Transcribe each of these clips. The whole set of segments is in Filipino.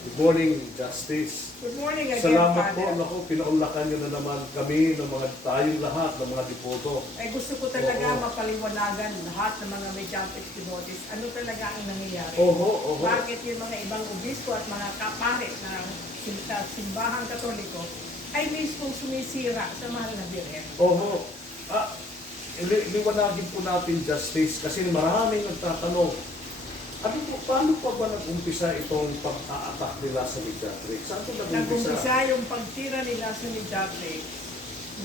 Good morning, Justice. Good morning again, Salamat po. Father. Naku, pinaunlakan niyo na naman kami ng mga tayong lahat ng mga depoto. Ay gusto ko talaga Oo. mapaliwanagan lahat ng mga Mediatrix devotees. Ano talaga ang nangyayari? Oho. Bakit yung mga ibang obispo at mga kapare na simbahang katoliko ay mismong sumisira sa mahal na Birhen? Oho. Liwanagin po natin, Justice, kasi maraming nagtatanong. Ano po, paano pa ba nag-umpisa itong pag-a-attack nila sa Mediatrix? Saan po nag-umpisa? Nag-umpisa yung pagtira nila sa Mediatrix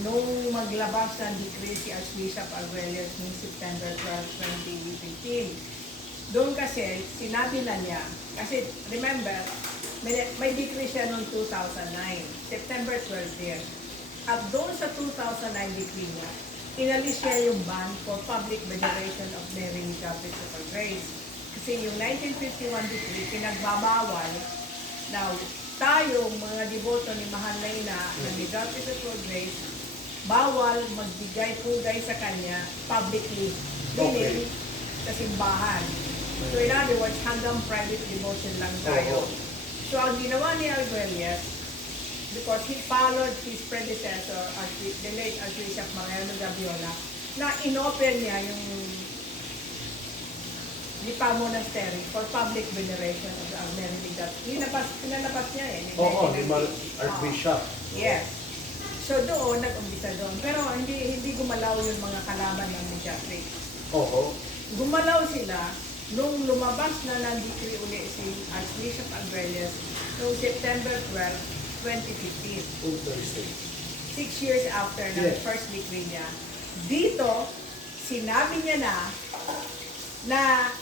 nung maglabas ng decree si Archbishop Aurelius noong September 12, 2015. Doon kasi, sinabi na niya, kasi remember, may decree siya noong 2009, September 12 din. At doon sa 2009 decree niya, inalis niya yung ban for public veneration of Mary Mediatrix of Our Grace. Kasi yung 1951 decree, pinagbabawal na tayong mga deboto ni Mahal na Ina na Mediatrix of Our Grace, bawal magbigay-pugay sa kanya publicly, meaning sa simbahan. So in other words, hanggang private devotion lang tayo. So ang ginawa ni Aurelius, because he followed his predecessor, the late Archbishop Mariano Gabiola, na inopen niya yung Lipa Monastery for public veneration of the Mary Mediatrix. Pinalabas niya eh. Oo, ni Archbishop. Yes. So doon, nag-umpisa doon. Pero hindi gumalaw yung mga kalaban ng Mediatrix. Oo. Gumalaw sila nung lumabas na ng decree uli si Archbishop Aurelius noong September 12, 2015. Thursday. 6 years after ng first decree niya. Dito, sinabi niya na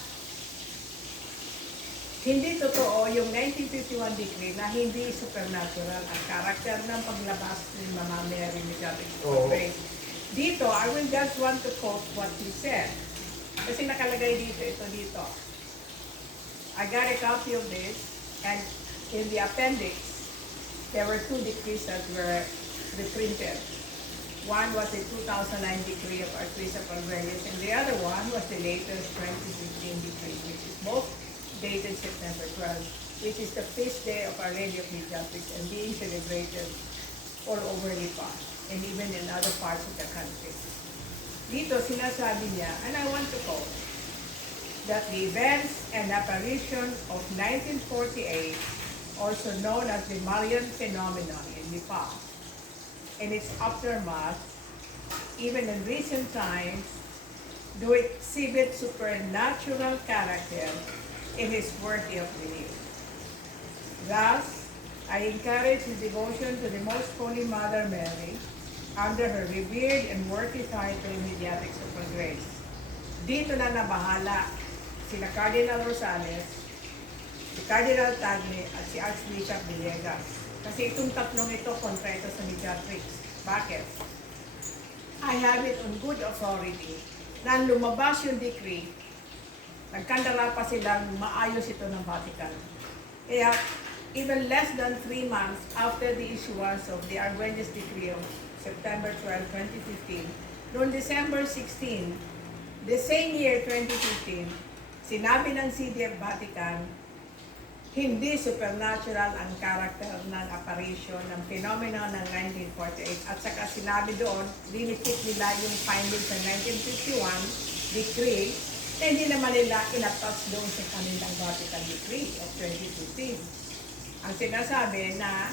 hindi totoo yung 1951 decree na hindi supernatural ang karakter ng paglabas ni Mama Mary Mediatrix of Grace. Dito, I will just want to quote what he said. Kasi nakalagay dito. I got a copy of this, and in the appendix, there were 2 decrees that were reprinted. One was the 2009 decree of Archbishop Aurelius, and the other one was the latest 2015 decree, which is both dated September 12, which is the feast day of Our Lady of Mediatrix and being celebrated all over Lipa and even in other parts of the country. Dito sinasabi niya, and I want to quote, that the events and apparition of 1948, also known as the Marian phenomenon in Lipa, and its aftermath, even in recent times, do exhibit supernatural character. It is worthy of belief. Thus, I encourage the devotion to the Most Holy Mother Mary under her revered and worthy title, Mediatrix of Our Grace. Dito na nabahala sina Cardinal Rosales, si Cardinal Tagle at si Archbishop Villegas. Kasi itong tatlong ito kontra ito sa Mediatrix. Bakit? I have it on good authority na lumabas yung decree, nagkandara pa silang maayos ito ng Vatican. Kaya, even less than 3 months after the issuance of the Argüelles Decree of September 12, 2015, noong December 16, the same year, 2015, sinabi ng CDF Vatican, hindi supernatural ang karakter ng apparition ng phenomena ng 1948. At saka sinabi doon, linipit nila yung findings ng 1951 decree na hindi naman nila inattach doon sa kanilang Vatican Decree of 2015. Ang sinasabi na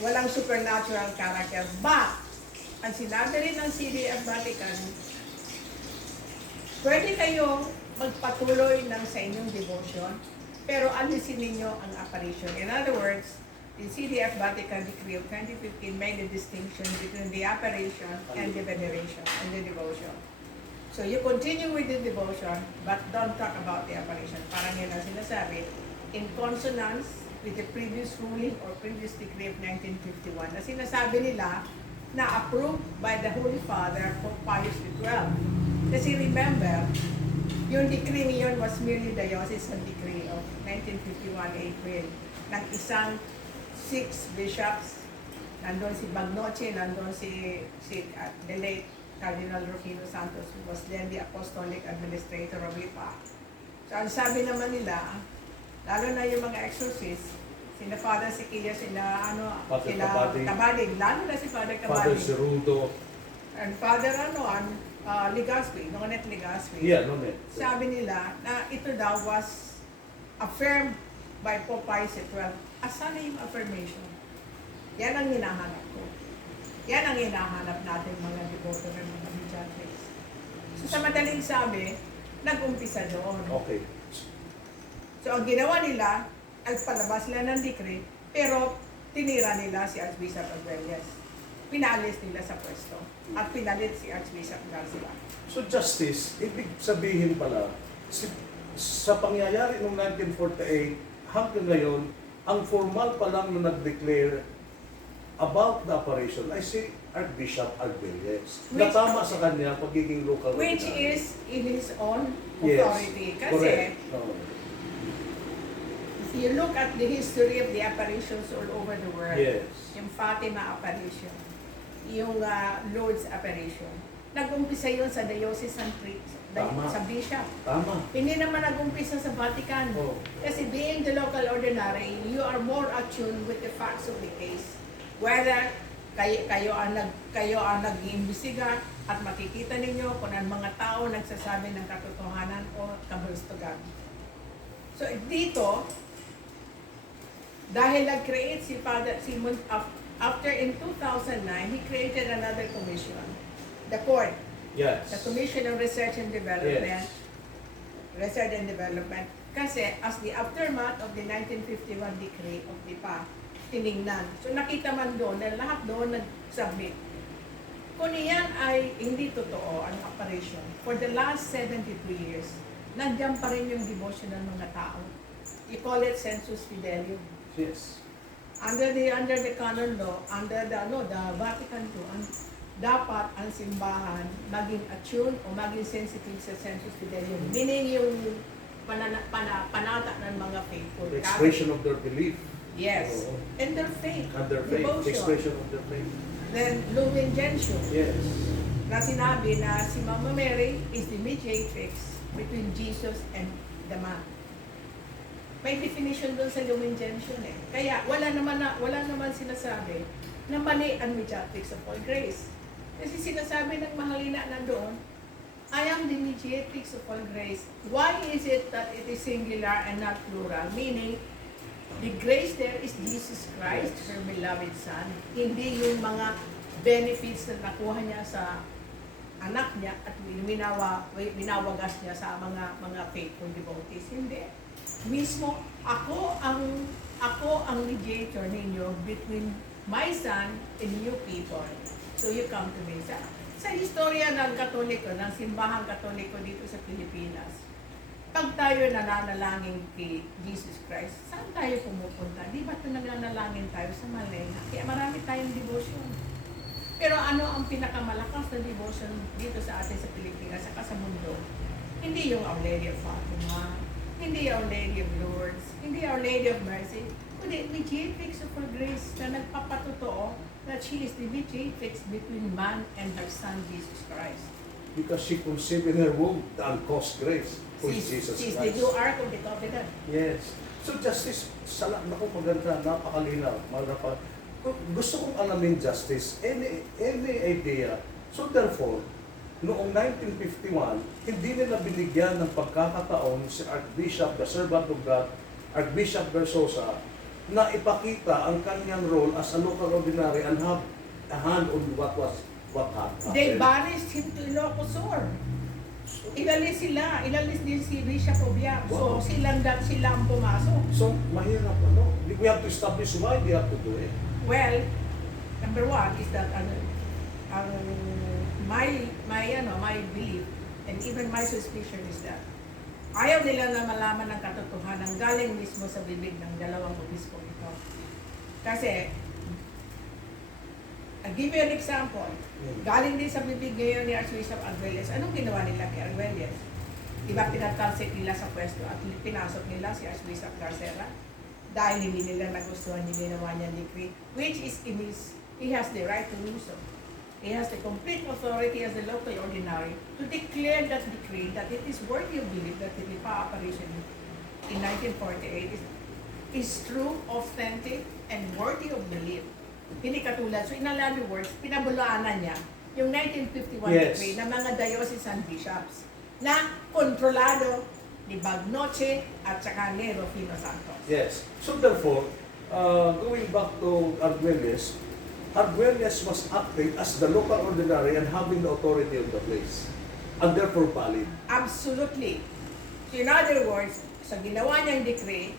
walang supernatural character. But, ang sinabi rin ng CDF Vatican, pwede kayong magpatuloy ng sa inyong devotion, pero alisin ninyo ang apparition. In other words, the CDF Vatican Decree of 2015 made a distinction between the apparition and the veneration and the devotion. So you continue with the devotion, but don't talk about the apparition. Parang yun ang sinasabi, in consonance with the previous ruling or previous decree of 1951 na sinasabi nila na approved by the Holy Father, Pope Pius XII. Kasi remember, yung decree niyon was merely diocesan decree of 1951 April ng isang 6 bishops. Nandun si Bagnoche, nandun si the late Cardinal Rufino Santos, who was then the Apostolic Administrator of Lipa. So, ang sabi naman nila, lalo na yung mga exorcist, sina Father Siquilla, Father sila Cabading. Cabading, lalo na si Father Father Cabading. Cerudo. And Father Legaspi, Nonet Legaspi. Yeah, no, net. Sabi nila na ito daw was affirmed by Pope Pius XII. Asan na yung affirmation? Yan ang hinahanap ko. Yan ang hinahanap natin mga devoto ng mga Mediatrix. So sa madaling sabi, nag-umpisa doon. Okay. So ang ginawa nila, palabas sila ng decree, pero tinira nila si Archbishop Arguelles. Pinalis nila sa pwesto. At pinalit si Archbishop Garcia. So justice, ibig sabihin pala, sa pangyayari noong 1948 hanggang ngayon, ang formal pa lang na nag-declare about the operation ay si Archbishop Arguelles. Which- Natama sa kanya pagiging local Which ordinary. is in his own Yes, authority. Kasi, correct. Oo. if you look at the history of the apparitions all over the world, Yes. yung Fatima apparition, yung Lourdes apparition, nag-umpisa yun sa diocesan Tama. sa bishop. Tama. Hindi naman nag-umpisa sa Vatican. Oh. Kasi being the local ordinary, you are more attuned with the facts of the case. Whether kayo ang nag-iimbestiga at makikita ninyo kung ang mga tao nagsasabi ng katotohanan o kabastugan. So dito, dahil nag-create si Father Simon after in 2009, he created another commission, the court, Yes. the Commission on Research and Development, Yes. Research and Development, kasi as the aftermath of the 1951 decree of DIPA, tiningnan. So nakita man doon na lahat doon nag-submit. Kung iyan ay hindi totoo ang operation, for the last 73 years, nandiyan pa rin yung devotion ng mga tao. You call it sensus fidelium. Yes. Under the canon law, under the Vatican II, dapat ang simbahan maging attuned o maging sensitive sa sensus fidelium. Meaning yung panata ng mga faithful. The expression of their belief. Yes. Oo. And their faith. And their faith. Devotion. Expression of their faith. Then, Lumen Gentium, Yes. na sinabi na si Mama Mary is the mediatrix between Jesus and the man. May definition doon sa Lumen Gentium eh. Kaya wala naman sinasabi na mali ang mediatrix of all grace. Kasi sinasabi ng mahalina na doon, I am the mediatrix of all grace. Why is it that it is singular and not plural? Meaning, the grace there is Jesus Christ, her beloved Son. Hindi yung mga benefits na nakuha niya sa anak niya at minawagas niya sa mga faithful devotees. Hindi. Mismo, ako ang mediator ninyo between my son and you people. So you come to me. Sa historia ng Katoliko, ng simbahang Katoliko dito sa Pilipinas, pag tayo nananalangin kay Jesus Christ, saan tayo pumupunta? Di ba ito nananalangin tayo sa Malena? Kaya marami tayong devotion. Pero ano ang pinakamalakas na devotion dito sa atin sa Pilipinas, saka sa mundo? Hindi yung Our Lady of Fatima, hindi Our Lady of Lourdes, hindi Our Lady of Mercy, kundi mediatrix of her grace na nagpapatotoo that she is the mediatrix between man and her Son, Jesus Christ. Because she conceived in her womb the uncaused grace for Jesus She's Christ. the new ark of the covenant. Yes. So justice, naku maganda, napakalinaw. Gusto kong alamin justice, any idea. So therefore, noong 1951, hindi nila binigyan ng pagkakataon si Archbishop, the servant of God, Archbishop Versosa, na ipakita ang kanyang role as a local ordinary and have a hand on what happened. They banished him to Ilocosur. Ilalis din si Bishop Obiang. So Wow. sila ang pumasok. So, mahirap we have to establish why they have to do it. Well, number one is that my belief and even my suspicion is that ayaw nila na malaman ng katotohanan galing mismo sa bibig ng dalawang obispo ito. Kasi, I'll give you an example. Galing din sa bibig ngayon ni Archbishop Arguelles. Anong ginawa nila kay Arguelles? Diba pinatalsik nila sa pwesto at pinasok nila si Archbishop Garcera dahil hindi nila nagustuhan yung ginawa niya decree, which is he has the right to do so. He has the complete authority as a local ordinary to declare that decree that it is worthy of belief that the Lipa apparition in 1948 is true, authentic, and worthy of belief. Hindi katulad. So in other words, pinabulaanan niya yung 1951 Yes. decree ng mga diocesan bishops na kontrolado ni Bagnoche at saka ni Rufino Santos. Yes. So therefore, going back to Arguelles, Arguelles was acting as the local ordinary and having the authority of the place, and therefore valid. Absolutely. So in other words, sa ginawa niyang decree,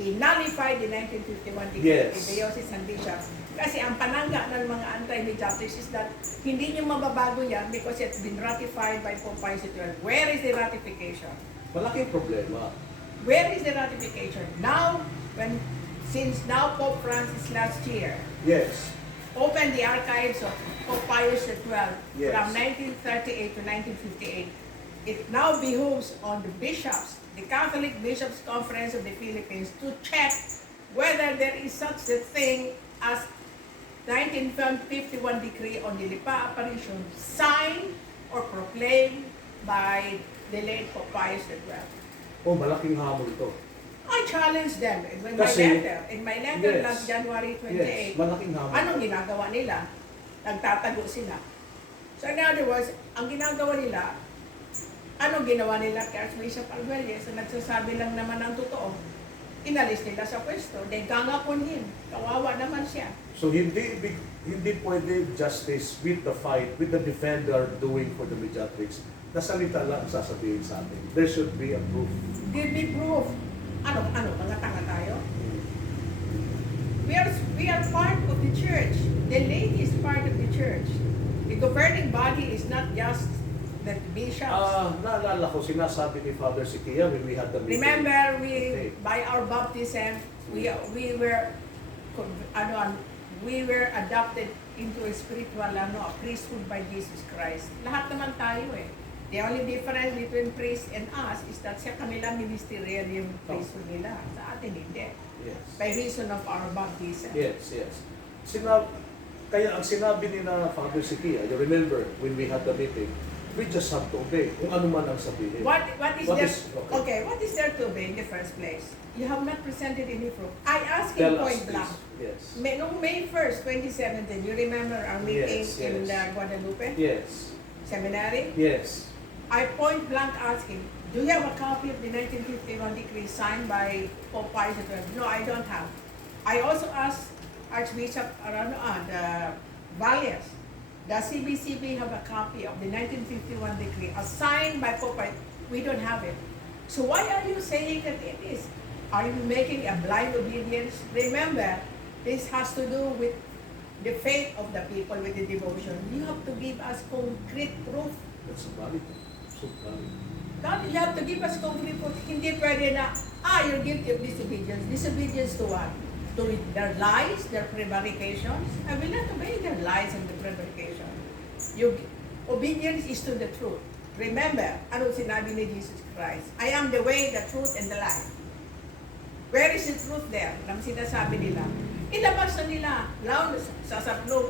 he nullified the 1951 decree Yes. of the diocesan bishops. Kasi ang panangga ng mga anti-mediatrics is that hindi niyo mababago yan because it's been ratified by Pope Pius XII. Where is the ratification? Malaking problema. Where is the ratification? Now, since now Pope Francis last year Yes. opened the archives of Pope Pius XII Yes. from 1938 to 1958, it now behooves on the bishops, the Catholic Bishops' Conference of the Philippines, to check whether there is such a thing as 1951 decree on the Lipa apparition signed or proclaimed by the late Pope Pius XII. Oh, malaking hamon to. I challenge them Kasi- in my letter Yes. last January 28. Yes, malaking hamon. Anong ginagawa nila? Nagtatago sila. So in other words, ang ginagawa nila, anong ginawa nila kay Archbishop Arguelles na nagsasabi lang naman ng totoo? Inalis nila sa pwesto. They gang up on him. Kawawa naman siya. So hindi pwede justice with the fight, with the defender doing for the mediatrix. Nasalita lang sasabihin sa atin. There should be a proof. Give me proof. Ano, mga tanga tayo? We are part of the church. The laity is part of the church. The governing body is not just the bishops. Naalala ko, sinasabi ni Father Siquia when we had the meeting. Remember, Okay. by our baptism, we were adopted into a spiritual a priesthood by Jesus Christ. Lahat naman tayo eh. The only difference between priest and us is that sa kanila ministerial yung priesthood nila. Sa atin hindi. Yes. By reason of our baptism. Yes, yes. Kaya ang sinabi ni na Father Siquia, you remember when we had the meeting, we just have to obey kung ano man ang sabihin. What What is there to obey in the first place? You have not presented any proof. I asked Tell him us point this. blank. Yes. Noong May 1st, 2017, you remember our meeting Yes, in yes. Guadalupe Yes. Seminary? Yes. I point blank asked him, do you have a copy of the 1951 decree signed by Pope Pius XII? No, I don't have. I also asked Archbishop Valles, does CBCB have a copy of the 1951 decree signed by Pope Pius? We don't have it. So why are you saying that it is? Are you making a blind obedience? Remember, this has to do with the faith of the people, with the devotion. You have to give us concrete proof. That's valid. So valid. God, you have to give us concrete proof. Hindi pwede na, you're guilty of disobedience. Disobedience to what? To their lies, their prevarications? I will not obey their lies and their prevarications. Obedience is to the truth. Remember, anong sinabi ni Jesus Christ? I am the way, the truth, and the life. Where is the truth there? Nang sinasabi nila, ilabas na nila. Sa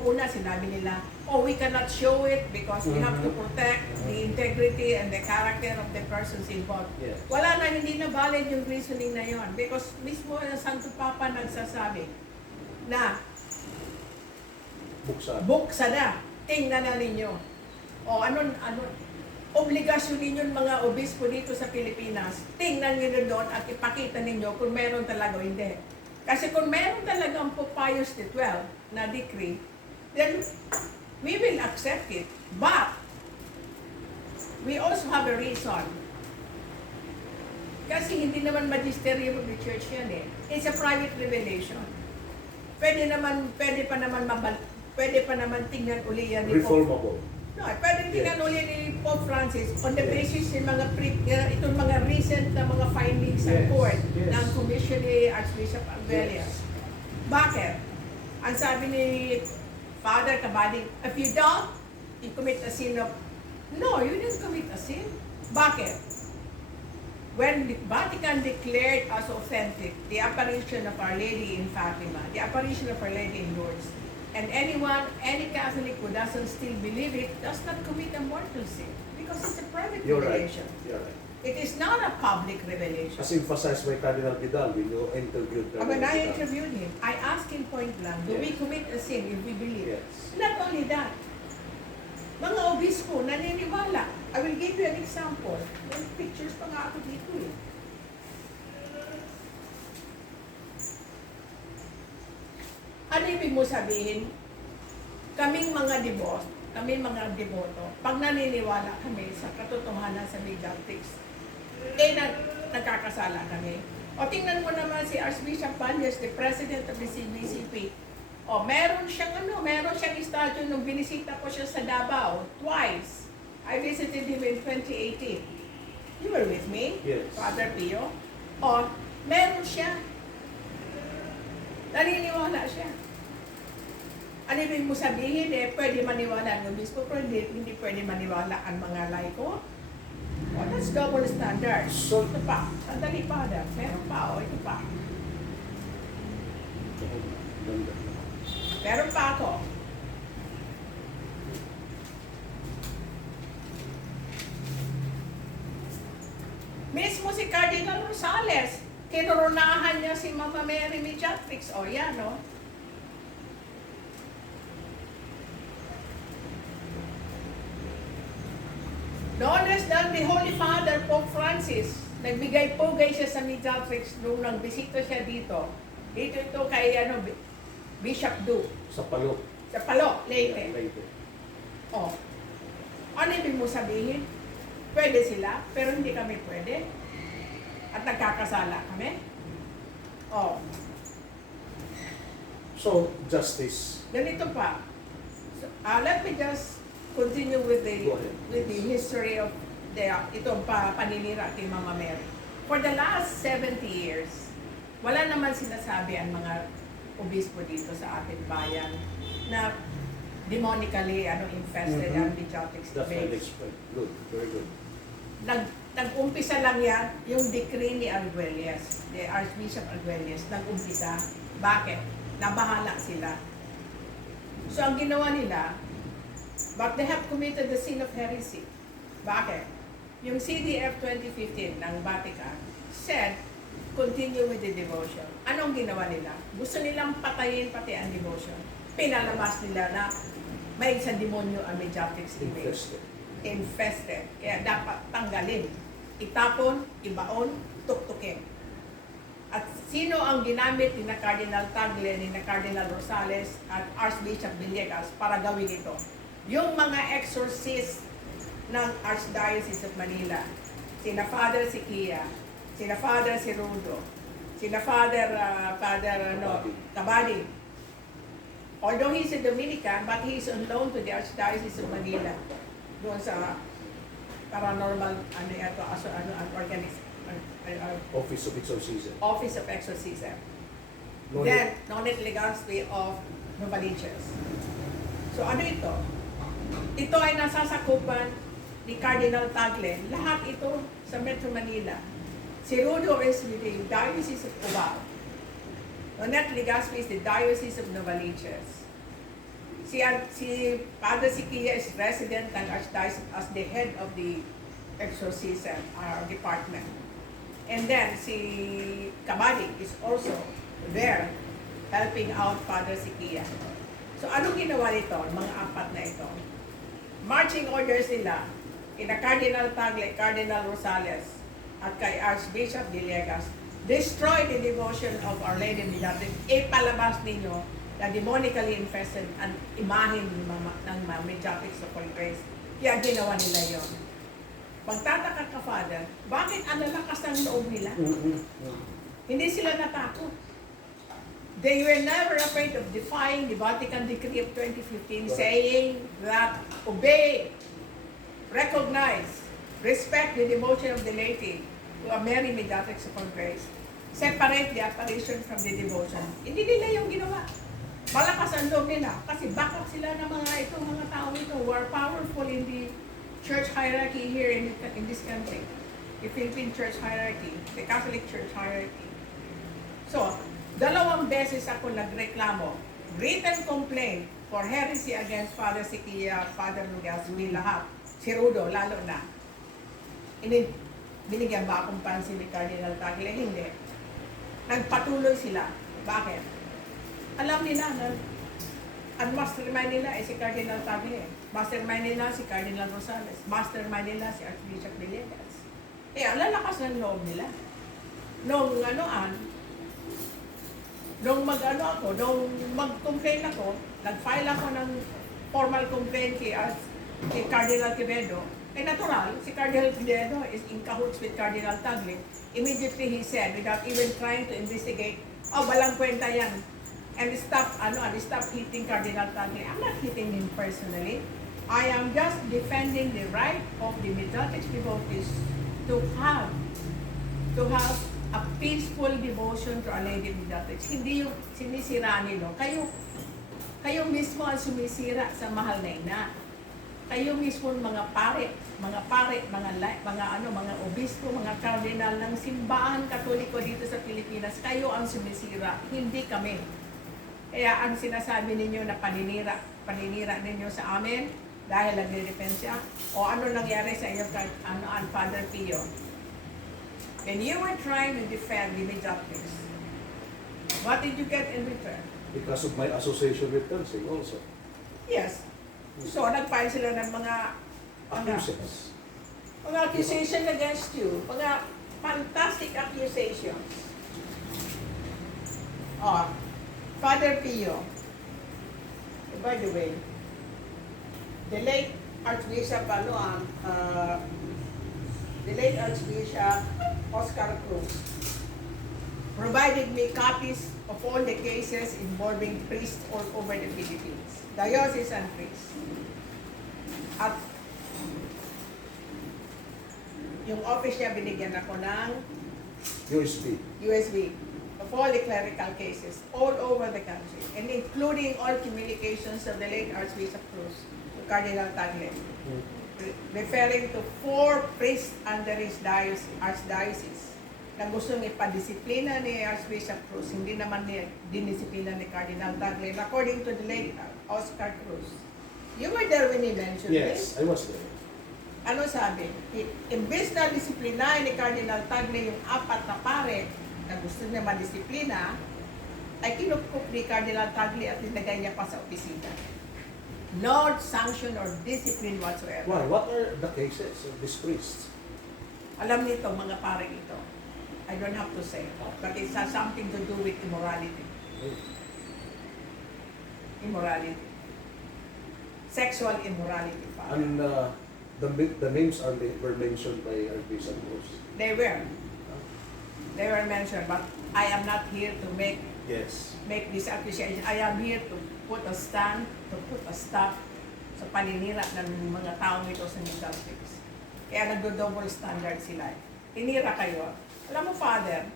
una, sinabi nila, we cannot show it because we have to protect the integrity and the character of the persons involved. Yes. Wala na, hindi na valid yung reasoning na yon because mismo ang Santo Papa nagsasabi na buksan na, tingnan na ninyo. Obligasyon ninyo mga obispo dito sa Pilipinas, tingnan nyo doon at ipakita ninyo kung meron talaga o hindi. Kasi kung meron talaga ang Pope Pius XII na decree, then we will accept it. But, we also have a reason. Kasi hindi naman magisterium of the church yan eh. It's a private revelation. Pwede pa naman tingnan uli yan ni Pope. Reformable. No, pwede tingnan uli ni Pope Francis on the basis ng itong mga recent na mga findings ng court ng Commission ni Archbishop Arguelles. Bakit? Ang sabi ni Father Cabadi, if you don't, you commit a sin of... No, you didn't commit a sin. Bakit? When the Vatican declared as authentic the apparition of Our Lady in Fatima, the apparition of Our Lady in Lourdes, And any Catholic who doesn't still believe it does not commit a mortal sin because it's a private You're right. revelation. You're right. It is not a public revelation. As emphasized by Cardinal Vidal when you interviewed Cardinal When I Vidal. interviewed him, I asked him point blank, do we Yes. commit a sin if we believe? Yes. Not only that, mga obispo naniniwala. I will give you an example. May pictures pa nga ako dito eh. Ano ibig mo sabihin? Kaming mga deboto, pag naniniwala kami sa katotohanan sa mediatics, nagkakasala kami. O tingnan mo naman si Archbishop Banyas, the president of the CBCP. O meron siyang statue nung binisita ko siya sa Davao twice. I visited him in 2018. You were with me, Yes. Father Pio. O, meron siya. Naniniwala siya. Ano ibig mo sabihin pwede maniwala ang obispo, pero hindi pwede maniwala ang mga laiko? O, that's double standard. So, Ito pa, sandali pa, meron pa, ito pa. ganda. Meron pa ako. Mismo si Cardinal Rosales, kinurunahan niya si Mama Mary Mediatrix. O yan, no? No less than the Holy Father, Pope Francis, nagbigay-pugay siya sa Mediatrix nung nagbisita siya dito. Dito ito kay Bishop Du, Sa Palok. sa Palo, Leyte. Leyte. Oh. Ano ibig mo sabihin? Pwede sila, pero hindi kami pwede. At nagkakasala kami. Oh. So, justice. Ganito pa. So, let me just continue with Go ahead. the history of itong paninira kay Mama Mary. For the last 70 years, wala naman sinasabi ang mga obispo dito sa ating bayan na demonically infested Mhm. ang Mediatrix That's my base. next point. Good. Very good. Nag-umpisa lang yan yung decree ni Arguelles, the Archbishop Arguelles, nag-umpisa. Bakit? Nabahala sila. So ang ginawa nila, but they have committed the sin of heresy. Bakit? Yung CDF 2015 ng Vatican said, continue with the devotion. Anong ginawa nila? Gusto nilang patayin pati ang devotion. Pinalabas nila na may isang demonyo ang Mediatrix image. Infested. Infested. Kaya dapat tanggalin. Itapon, ibaon, tuktukin. At sino ang ginamit ni na Cardinal Tagle, ni na Cardinal Rosales at Archbishop Villegas para gawin ito? Yung mga exorcist ng Archdiocese of Manila. Sina Father Siquia, sina Father Cirudo, sina Father Tabadi. Although he's a Dominican, but he's on loan to the Archdiocese of Manila. Doon sa paranormal Office of Exorcism. Office of Exorcism. No, Then, Nonet Legaspi of Novaliches. So ano ito? Ito ay nasasakupan ni Cardinal Tagle. Lahat ito sa Metro Manila. Si Rudo is with the Diocese of Cubao. Nonet Legaspi is the Diocese of Novaliches. Si Padre Siquia is resident ng Archdiocese as the head of the exorcism department. And then si Kabadi is also there helping out Padre Siquia. So anong ginawa nito, mga apat na ito? Marching orders nila kina Cardinal Tagle, Cardinal Rosales, at kay Archbishop Villegas, destroy the devotion of Our Lady of Mediatrix. Ipalabas ninyo na demonically infested ang imahin ng Mediatrix of All Grace. Kaya ginawa nila yon. Magtataka ka, Father, bakit ang lalakas ng loob nila? Hindi sila natakot. They were never afraid of defying the Vatican Decree of 2015 saying that obey, recognize, respect the devotion of the laity to a Mary Mediatrix of All Grace. Separate the apparition from the devotion. Hindi nila yung ginawa. Malakas ang loob nila kasi backup sila ng mga tao ito who are powerful in the church hierarchy here in this country. The Philippine church hierarchy, the Catholic church hierarchy. So, 2 beses ako nagreklamo written complaint for heresy against Father Siquia, Father Lugasmi, lahat. Si Rudo, lalo na. Binigyan ba akong pansin ni Cardinal Tagle? Hindi. Nagpatuloy sila. Bakit? Alam nila na ang mastermind nila ay si Cardinal Tagle. Mastermind nila si Cardinal Rosales. Mastermind nila si Archbishop Villegas. Ang lalakas ng loob nila. Nung mag-complain ako, nag-file ako ng formal complaint kay Cardinal Quevedo. Natural, si Cardinal Quevedo is in cahoots with Cardinal Tagle. Immediately he said, without even trying to investigate, walang kwenta yan. And stop hitting Cardinal Tagle. I'm not hitting him personally. I am just defending the right of the Mediatrix devotees to have a peaceful devotion to Our Lady Mediatrix. Hindi yung sinisira nilo. Kayo mismo ang sumisira sa mahal na ina. Kayo mismo mga pare, mga obispo, mga kardinal ng simbahan katoliko dito sa Pilipinas, kayo ang sumisira, hindi kami. Kaya ang sinasabi ninyo na paninira ninyo sa amin dahil nagre-defense siya, o ano nangyari sa iyo kahit ang Father Pio. When you were trying to defend the Mediatrix, what did you get in return? Because of my association with Tensing also. Yes. So, nag-file sila ng mga accusation against you. Mga fantastic accusations. Father Pio. By the way, the late Archbishop Oscar Cruz provided me copies of all the cases involving priests all over the Philippines, diocesan priests. At yung office niya, binigyan ako ng USB of all the clerical cases all over the country, and including all communications of the late Archbishop Cruz to Cardinal Tagle, referring to 4 priests under his archdiocese na gustong ipadisiplina ni Archbishop Cruz, hindi naman dinisiplina ni Cardinal Tagle, according to the late Oscar Cruz. You were there when he mentioned Yes, this? I was there. Ano sabi? Imbes na disiplinahin ni Cardinal Tagle yung 4 na pare na gusto niya madisiplina, ay kinukup ni Cardinal Tagle at linagay niya pa sa opisina. No sanction or discipline whatsoever. Why? What are the cases of these priests? Alam nito mga pare ito. I don't have to say, but it has something to do with immorality. Immorality. Sexual immorality. And the names were mentioned by Archbishop Cruz. They were mentioned, but I am not here to make this accusation. I am here to put a stop sa paninira ng mga taong ito sa Mediatrix. Kaya nagdo-double standard sila. Tinira kayo. Alam mo, Father,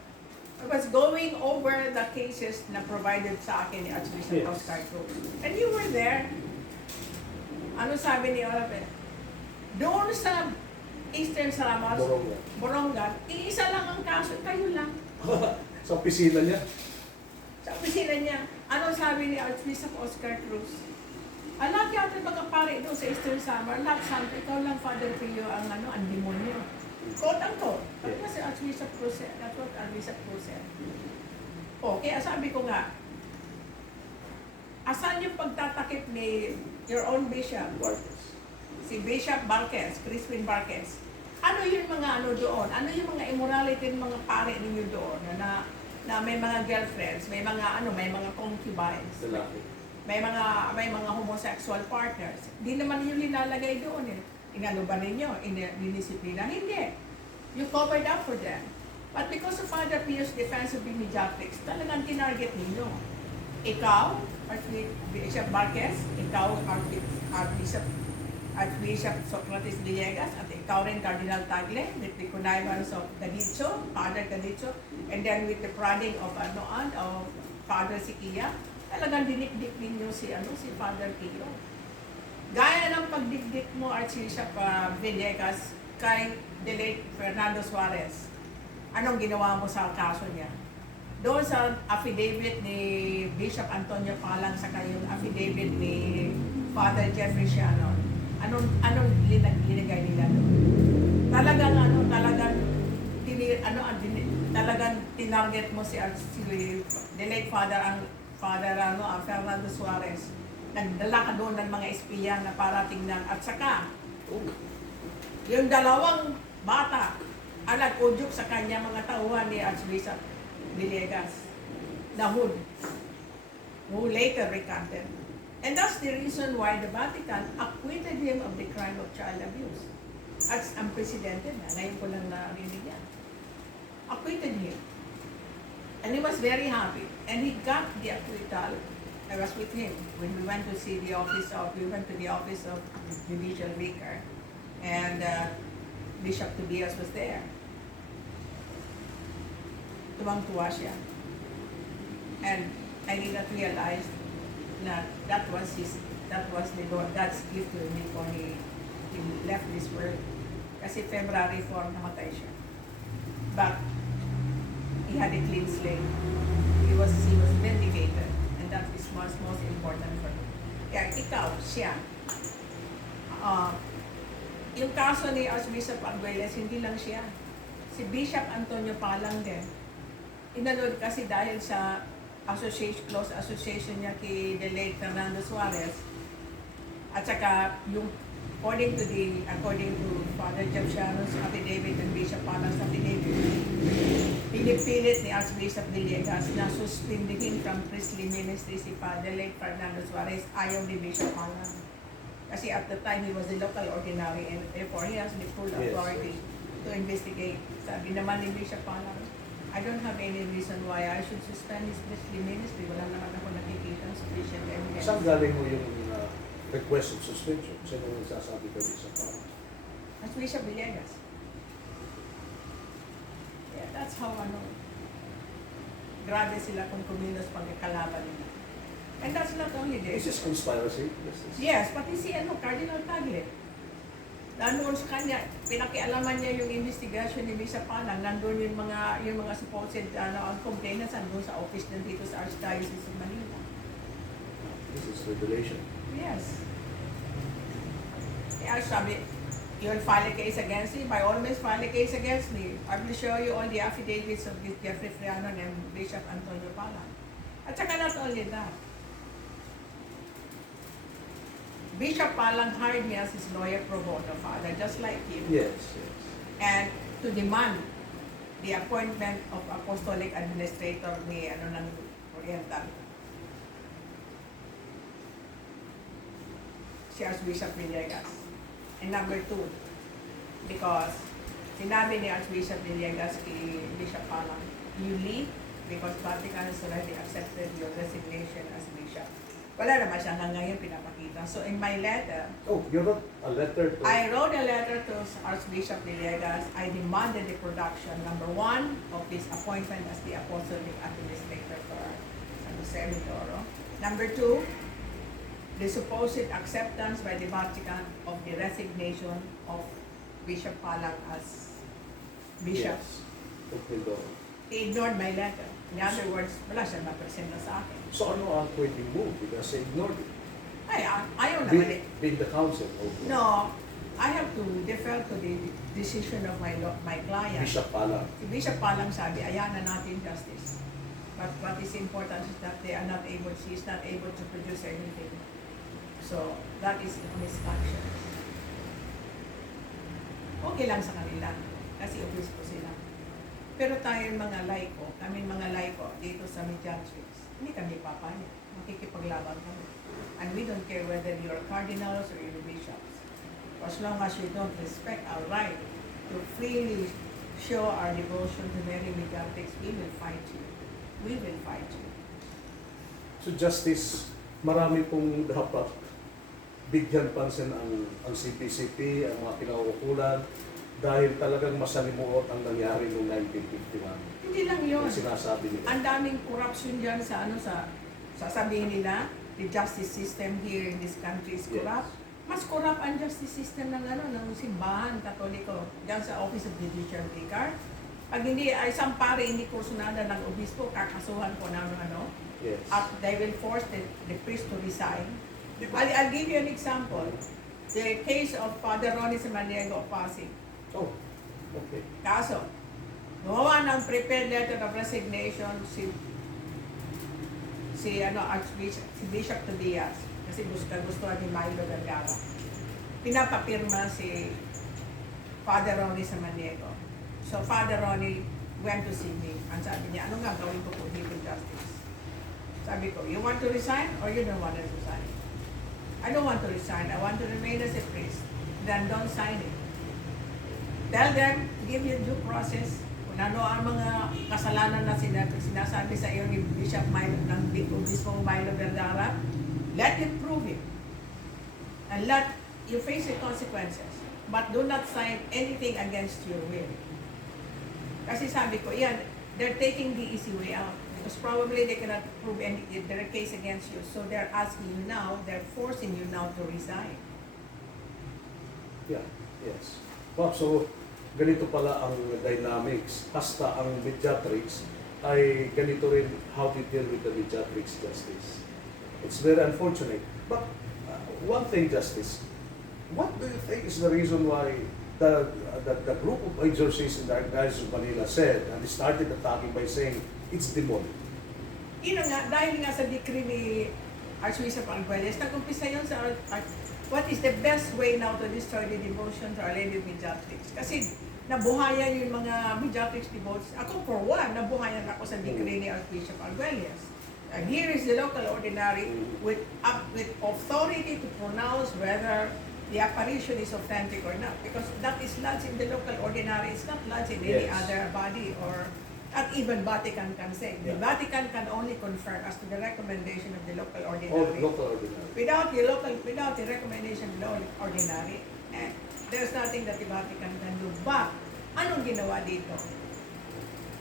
I was going over the cases na provided sa akin ni Archbishop Oscar Cruz. And you were there. Ano sabi ni Orabe? Doon sa Eastern Salamas, Borongan, iisa lang ang kaso, kayo lang. Sa opisina niya? Sa opisina niya. Ano sabi ni Archbishop Oscar Cruz? Lahat yata mga pare doon sa Eastern Samar, lahat santo, ikaw lang, Father Pio, ang demonyo. Quote ang quote. Ano si Archbishop Cruz? That's what Archbishop Cruz said. Kaya sabi ko nga, asan yung pagtatakip ni your own bishop? Si Bishop Barquez, Crispin Barquez. Ano yung mga doon? Ano yung mga immorality ng mga pare ninyo doon na may mga girlfriends, may mga concubines, may mga homosexual partners. Di naman yung linalagay doon eh. Inano ba ninyo? Dinisiplina? Hindi. You covered up for them. But because of Father Pio's defense of the Mediatrix, talagang tinarget ninyo. Ikaw, Archbishop Barquez, ikaw, Archbishop Socrates Villegas, at ikaw rin, Cardinal Tagle, with the connivance of Cadizo, Father Cadizo, and then with the prodding of Father Siquia, talagang dinikdik ninyo si Father Pio. Gaya ng pagdikdik mo, Archbishop Villegas, kay the late Fernando Suarez, anong ginawa mo sa kaso niya? doon sa affidavit ni Bishop Antonio Palang sa yung affidavit ni Father Jeffrey Shannon, anong linagay nila doon? Talagang talagang tinarget mo si the late Father Fernando Suarez. Nagdala ka doon ng mga espiya na para tingnan. At saka, yung dalawang bata ang nag-udyok sa kanya mga tauhan ni Archbishop Villegas na who later recanted. And that's the reason why the Vatican acquitted him of the crime of child abuse. That's unprecedented na. Ngayon ko lang narinig yan. Acquitted him. And he was very happy. And he got the acquittal. I was with him when we went to see the office of the judicial vicar, and Bishop Tobias was there. Tuwang-tuwa siya. And I did not realize that was the Lord, God's gift to him before he left this world. Kasi February 4 namatay siya. But he had a clean slate. He was vindicated. That is most important for him. Kaya ikaw, siya. Yung kaso ni Archbishop Arguelles, hindi lang siya. Si Bishop Antonio Palang din. Inalod kasi dahil sa close association niya kay the late Fernando Suarez. At saka yung according to Father Jeff Shannon's affidavit and Bishop Palang's affidavit, pinipilit ni Archbishop Villegas na suspindihin from priestly ministry si Father late Fernando Suarez. Ayaw ni Bishop Palang. Kasi at the time, he was the local ordinary and therefore he has the full authority to investigate. Sabi naman ni Bishop Palang, I don't have any reason why I should suspend his priestly ministry. Wala naman ako nakikita sufficient evidence. Saan galing mo yung request of suspension? Sino yung sasabi ka sa parang? Archbishop Villegas. Yeah, that's how grabe sila kung kumilos pagkakalaban nila. And that's not only this. Is this conspiracy? Yes, pati si Cardinal Tagle. Nandun sa kanya, pinakialaman niya yung investigation ni Bishop Palang. Nandun yung mga supposed complainants nandun sa office dito sa Archdiocese of Manila. This is revelation. Yes. Kaya sabi, you'll file a case against me, by all means file a case against me. I will show you all the affidavits of this Jeffrey Frianon and Bishop Antonio Palang. At saka not only that, Bishop Palang hired me as his lawyer pro bono, Father, just like you. Yes. And to demand the appointment of apostolic administrator ni ng Oriental. Si Archbishop Villegas. And number 2, because sinabi ni Archbishop Villegas kay Bishop Palang, you leave because Vatican has already accepted your resignation as bishop. Wala naman siya hanggang ngayon pinapakita. So in my letter, You wrote a letter to... I wrote a letter to Archbishop Villegas. I demanded the production, number 1, of his appointment as the apostolic administrator for San Jose Mindoro. Number 2, the supposed acceptance by the Vatican of the resignation of Bishop Palang as bishop. Yes. Of Mindoro. He ignored my letter. In other words, wala siya na-presenta sa akin. So ano ang pwedeng move? Because they ignored it. Ayaw naman eh. Being the council. No, I have to defer to the decision of my client. Bishop Palang. Si Bishop Palang sabi, ayan na natin justice. But what is important is that she is not able to produce anything. So, that is a misfunction. Okay lang sa kanila, kasi obispo sila. Pero tayo kaming mga laiko dito sa Mediatrix, hindi kami papayag. Makikipaglaban kami. And we don't care whether you're cardinals or you're bishops. As long as you don't respect our right to freely show our devotion to Mary Mediatrix, we will fight you. We will fight you. So justice, marami pong dapat bigyan pansin ang CPCP, ang mga kinauukulan, dahil talagang masalimuot ang nangyari noong 1951. Hindi lang yun. Yung sinasabi nila. Ang daming corruption dyan sa sasabihin nila, the justice system here in this country is corrupt. Mas corrupt ang justice system ng simbahan katoliko. Dyan sa Office of Judicial Vicar, Pag hindi, ay isang pare hindi kursunada ng obispo, kakasuhan po ng ano, Yes. at they will force the priest to resign. I'll give you an example. The case of Father Ronnie Samaniego of Pasig. Oh, okay. Kaso, gumawa ng prepared letter of resignation si Bishop Tobias kasi gusto ni Milo Vergara. Pinapapirma si Father Ronnie Samaniego. So Father Ronnie went to see me. Ang sabi niya, ano nga gawin ko kung hindi justice? Sabi ko, you want to resign or you don't want to resign? I don't want to resign. I want to remain as a priest. Then don't sign it. Tell them, give you due process. Kung ano ang mga kasalanan na sinasabi sa iyo ni Bishop Milo, ng Obispong Milo Vergara, let it prove it. And let you face the consequences. But do not sign anything against your will. Kasi sabi ko, yan, they're taking the easy way out. Because probably they cannot prove their case against you. So they're asking you now, they're forcing you now to resign. Yeah, yes. Well, so, ganito pala ang dynamics. Hasta ang mediatrix ay ganito rin how to deal with the mediatrix justice. It's very unfortunate. But one thing, Justice, what do you think is the reason why the group of exorcists in the Archdiocese of Manila said, and they started attacking by saying, it's demonic? Yun nga, dahil nga sa decree ni Archbishop Arguelles, nag-umpisa yun sa what is the best way now to destroy the devotion to Our Lady of Mediatrix. Kasi nabuhayan yung mga Mediatrix devotees. Ako for one, nabuhayan ako sa decree ni Archbishop Arguelles. And here is the local ordinary with authority to pronounce whether the apparition is authentic or not. Because that is lodged in the local ordinary. It's not lodged in any Yes. other body or not even Vatican can say. The Yeah. Vatican can only confirm as to the recommendation of the local Or ordinary. local ordinary? Without the recommendation of the ordinary, there's nothing that the Vatican can do. But, anong ginawa dito?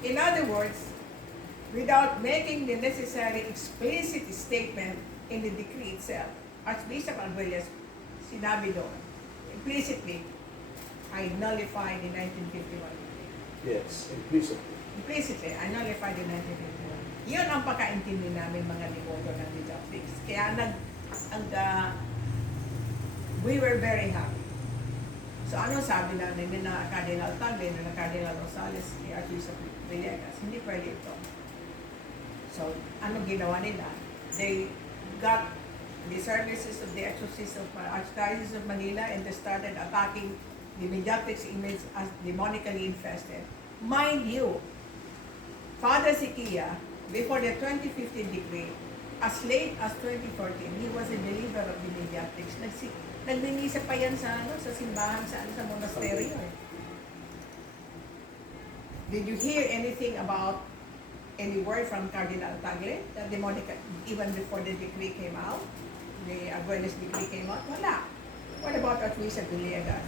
In other words, without making the necessary explicit statement in the decree itself, Archbishop Arguelles sinabi doon, implicitly, I nullify the 1951 decree. Yes, implicitly. Implicitly, I nullify the 1951. Yun ang pagkaintindi namin mga devoto ng Mediatrix. Kaya we were very happy. So ano sabi namin na Cardinal Tagle, na Cardinal Rosales, ni Archbishop Villegas, hindi pwede ito. So ano ginawa nila? They got the services of the exorcists of Archdiocese of Manila and they started attacking the Mediatrix image as demonically infested. Mind you, Father Siquia, before the 2015 decree, as late as 2014, he was a believer of the Mediatrix. Nagmimisa pa yan sa simbahan, sa monasteryo. Did you hear anything about any word from Cardinal Tagle that demonic, even before the decree came out? The Arguelles decree came out? Wala. What about Archbishop Villegas?